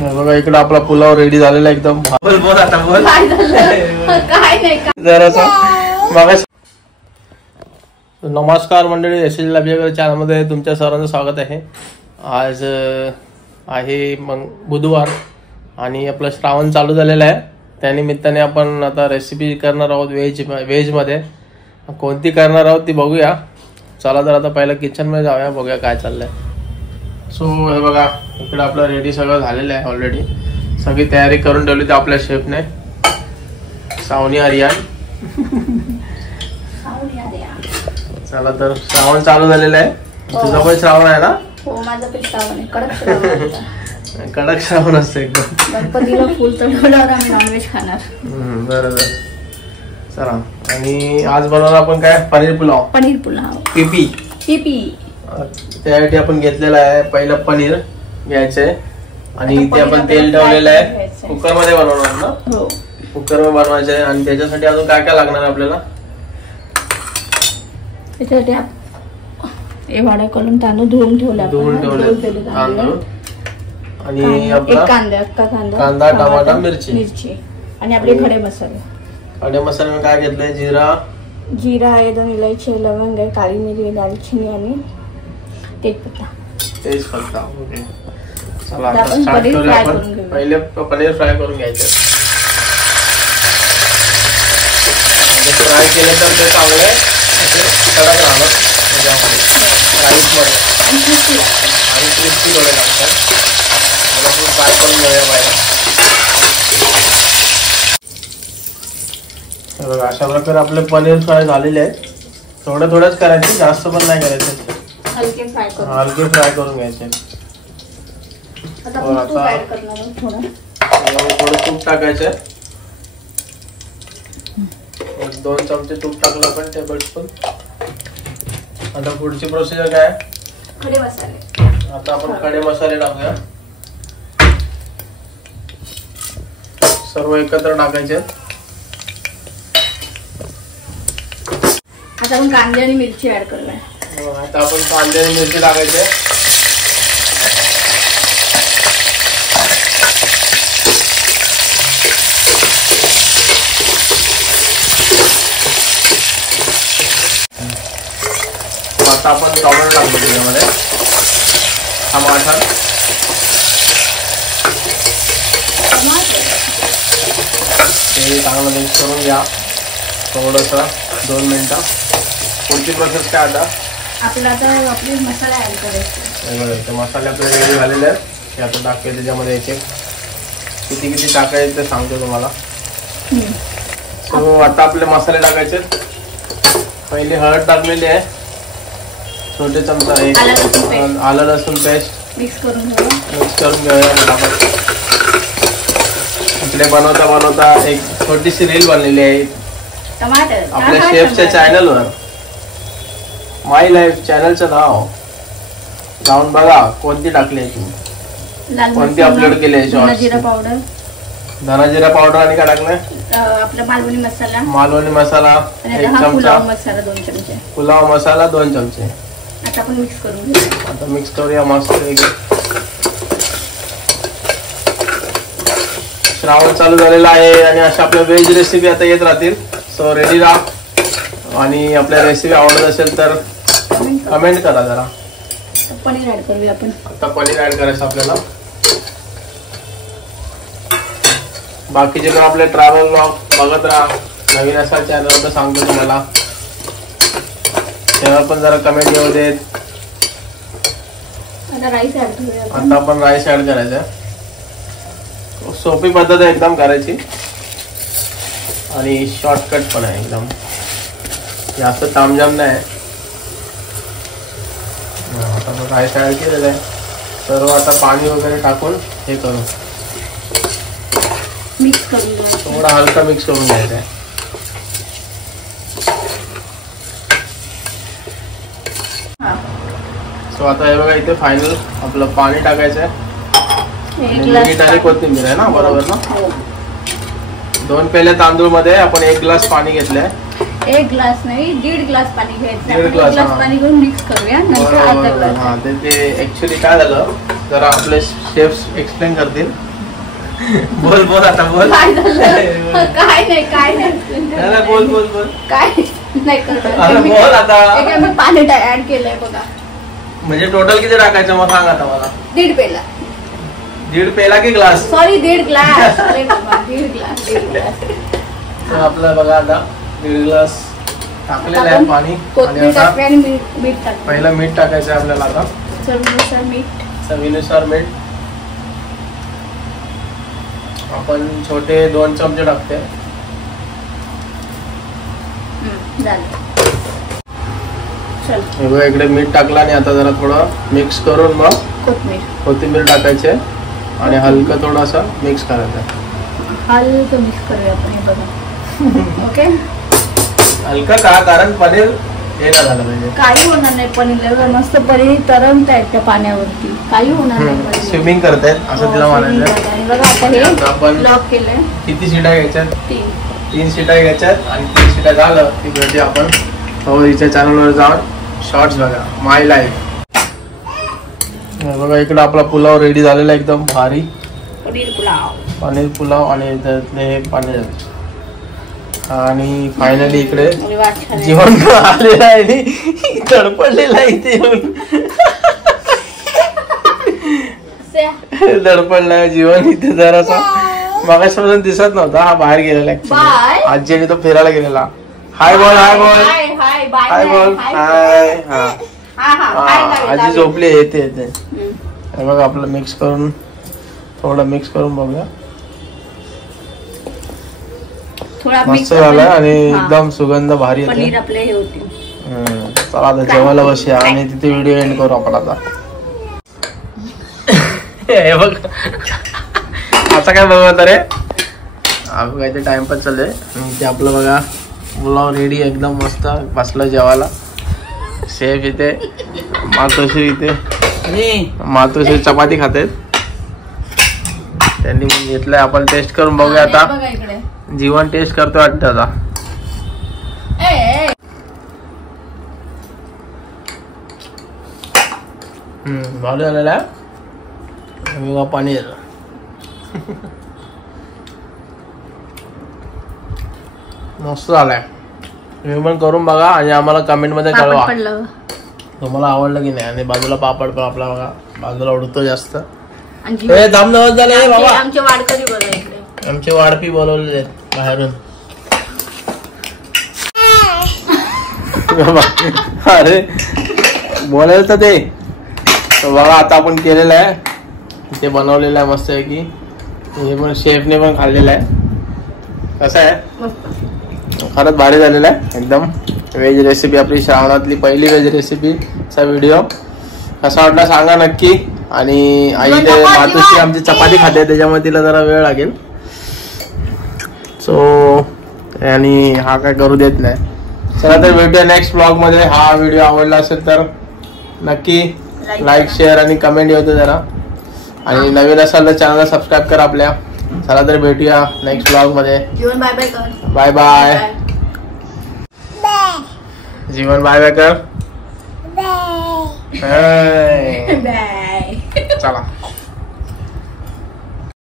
बघा इकडे आपला पुलाव रेडी झालेला एकदम. बोल बोल आता बोल. काय झालं? काय नाही जरासा मगाशी. नमस्कार मंडळी, यशस्वी लाभ्यागर चॅनलमध्ये तुमच्या सर्वांचं स्वागत आहे. आज आहे मग बुधवार आणि आपलं श्रावण चालू झालेलं आहे. त्यानिमित्ताने आपण आता रेसिपी करणार आहोत व्हेजमध्ये. कोणती करणार आहोत ती बघूया. चला तर आता पहिलं किचनमध्ये जाऊया, बघूया काय चाललंय. सो हे बघा इकडे आपलं रेडी सगळं झालेलं आहे. ऑलरेडी सगळी तयारी करून ठेवली होती आपल्या शेफने, सावनी आर्यन. चला तर श्रावण चालू झालेलं आहे. तुझं पण श्रावण आहे ना? हो, माझं पण श्रावण आहे. कडक श्रावण. कडक श्रावण असतं एकदम. गणपतीला फुल चढवल्यावर आम्ही नॉनव्हेज खाणार. बरोबर. चला, आणि आज बनवणार आपण काय? पनीर पुलाव. पनीर पुलाव पीपी. त्यासाठी आपण घेतलेलं आहे पहिलं पनीर घ्यायचंय आणि ते आपण तेल ठेवलेलं आहे. कुकर मध्ये बनवणार ना? हो, कुकर मध्ये बनवायचं आहे. आणि त्याच्यासाठी अजून काय काय लागणार आपल्याला? त्याच्यासाठी हे वाड्या करून तांदूळ धुवून ठेवले तांदूळ आणि आपला कांदा टमाटा मिरची आणि आपले खडे मसाले. खडे मसाले काय घेतलंय? जिरा आहे, 2 इलायची, लवंग आहे, काळी मिरी, दालचिनी आणि तेजपत्ता. ओके, चला आता स्टार्ट करूया आपण. पहिले पनीर फ्राय करून घ्यायचं. फ्राय केले तर ते चांगले कडक राहणार आणि क्रिस्पी थोडे लागतात. फ्राय करून घेऊया पाहिजे. अशा प्रकारे आपले पनीर फ्राय झालेले आहेत. थोडंच करायचे, जास्त पण नाही करायचे. हलके फ्राय करून घ्यायचे. थोडं तूप टाकायचं. 2 चमचे तूप टाकलं आपण, टेबल स्पून. आता पुढची प्रोसिजर काय? खडे मसाले. आता आपण खडे मसाले टाकूया. सर्व एकत्र टाकायचे. आता आपण कांदे आणि मिरची ऍड करूया. आता आपण कांदे आणि मिरची टाकायचे. आता आपण टोमॅटो टाकतो त्याच्यामध्ये. टमाटर हे चांगलं मिक्स करून घ्या थोडंसं 2 मिनिटं. पुढची प्रोसेस काय? आता आपले मसाले ऍड करायचे. मसाले आपले रेडी झालेले आहेत. हे आता टाकते त्याच्यामध्ये. किती टाकायचे ते सांगतो तुम्हाला. सो आता आपले मसाले टाकायचे. पहिले हळद टाकलेली आहे, छोटे चमचा. एक आलं लसूण पेस्ट मिक्स करून घेऊया. इकडे बनवता एक छोटीशी रील बनलेली आहे आपल्या शेफच्या चॅनलवर. माय लाईफ चॅनलचं नाव जाऊन बघा. कोणती टाकली आहे तुम्ही, कोणती अपलोड केली आहे? धना जिरा पावडर आणि काय टाकलंय? आपला मालवणी मसाला 1 चमचा. पुलाव मसाला 2 चमचे. आता आपण मिक्स करून घेऊ. आता मिक्स करूया मस्त. श्रावण चालू झालेला आहे आणि अशा आपल्या व्हेज रेसिपी आता येत राहतील. सो रेडी राहा आणि आपल्या रेसिपी आवडत असेल तर कमेंट करा जरा. पनीर ऍड करूया आपण. आता पनीर ऍड करायचं आपल्याला. बाकीचे पण आपले ट्रॅव्हल ब्लॉग बघत राहा. नवीन असा चॅनल तर सांगतो तुम्हाला, तेव्हा पण जरा कमेंट येऊ देत. आता आपण राईस ऍड करायचा. सोपी पद्धत आहे एकदम करायची आणि शॉर्टकट पण आहे एकदम. जास्त तामझाम नाही. आता आपण राईस ऍड केलेलं आहे. सर्व आता पाणी वगैरे टाकून हे करू, मिक्स करून थोडा हलका मिक्स करून घ्यायचा आहे. सो आता हे बघा इथे फायनल आपलं पाणी टाकायचं आहे. मीठ आणि कोथिंबीर आहे ना, बरोबर ना? 2 पेले तांदूळ मध्ये आपण 1 ग्लास पाणी घेतलंय. 1 ग्लास नाही, 1.5 ग्लास पाणी घ्यायचं. 1.5 ग्लास पाणी घेऊन मिक्स करूया. ते ऍक्च्युली काय झालं, जरा आपले शेफ्स एक्सप्लेन करतील. बोल बोल आता बोल. काय झालं? काय नाही बोल बोल बोल. काय नाही करणार. अरे बोल आता. मी पाणी ऍड केलंय बघा. म्हणजे टोटल किती टाकायचं मग सांग आता मला. 1.5 पेला. 1.5 पेला की ग्लास? Sorry 1.5 glass. अरे बाबा 1.5 ग्लास. तर आपलं बघा आता 1.5 ग्लास टाकलेलं आहे पाणी. आणि आता मीठ टाक. पहिला मीठ टाकायचं आहे आपल्याला. आता चवीनुसार मीठ. चवीनुसार मीठ आपण छोटे 2 चमचे टाकते. हे बघा इकडे मीठ टाकलं आणि आता जरा थोडं मिक्स करून मग कोथिंबीर टाकायचे आणि हलकं थोडासा मिक्स करायचं. हलकं मिक्स करूया आपण. हे बघा. ओके. हलकं का? कारण पनीर हे नाही झालं पाहिजे. काही होणार नाही पनीर. मस्त पनीर तरंगतायत त्या पाण्यावरती. काही होणार नाही. स्विमिंग करतायत असं तिला म्हणायचं. बघा आता हे आपण लॉक केलंय. किती शिट्या घ्यायच्यात? 3 शिट्या घ्यायच्यात. आणि 3 शिट्या झालं की भेटूया आपण हिच्या चॅनलवर जाऊन शॉर्ट्स बघा. माय लाईफ. बघा इकडं आपला पुलाव रेडी झालेला एकदम भारी. पनीर पुलाव आणि त्यातले हे पनीर. आणि फायनली इकडे जेवण आलेलं आहे आणि धडपडलेला इथे येऊन. धडपडलाय जीवन इथे जरासा. मागासपासून दिसत नव्हता. हा बाहेर गेलेला ऍक्च्युली. आजीने तो फिरायला गेलेला. हाय बोल. हाय बोल. हाय बोल. हाय. हा आजी झोपली. येते येते. बघा आपलं मिक्स करून थोडं मिक्स करून बघूया. मस्त झालं आणि एकदम सुगंध भारी येते. चला आता जेवायला बसूया आणि तिथे व्हिडिओ एंड करू आपण आता. हे बघ आता काय बघा रे. आपण काहीतरी टाइमपास चाललंय. ते आपलं बघा पुलाव रेडी एकदम मस्त बसलं जेवायला. शेफ इथे. मातोश्री इथे. मातोश्री चपाती खातेत. त्यांनी मग घेतलंय. आपण टेस्ट करून बघूया आता. जीवन टेस्ट करतो वाटतं आता. भारी झालेला आहे. पनीर मस्त झालाय. तुम्ही पण करून बघा आणि आम्हाला कमेंट मध्ये कळवा तुम्हाला आवडलं की नाही. आणि बाजूला पापड पण आपला बघा बाजूला उडतो जास्त. धामधवत झाले बाबा. आमचे वाडकरी बोलवले. आमचे वाडपी बोलवले बाहेरून. अरे बोलायचं तर ते. बघा आता आपण केलेलं आहे. ते बनवलेलं आहे मस्त आहे की. हे पण शेफने पण खाल्लेलं आहे. कसं आहे? खरंच भारी झालेलं आहे एकदम. व्हेज रेसिपी आपली श्रावणातली पहिली व्हेज रेसिपीचा व्हिडिओ कसा वाटला सांगा नक्की. आणि आई ते मातोश्री आमची चपाती खाते त्याच्यामुळे तिला जरा वेळ लागेल. सो आणि हा काय करू देत नाही. चला तर भेटूया नेक्स्ट ब्लॉग मध्ये. हा व्हिडिओ आवडला असेल तर नक्की लाईक शेअर आणि कमेंट होते जरा. आणि नवीन असाल तर चॅनलला सबस्क्राईब करा आपल्या. चला तर भेटूया नेक्स्ट ब्लॉग मध्ये. जीवन बाय बाय कर. Bye bye. Jeevan bye bye कर. बाय. चला.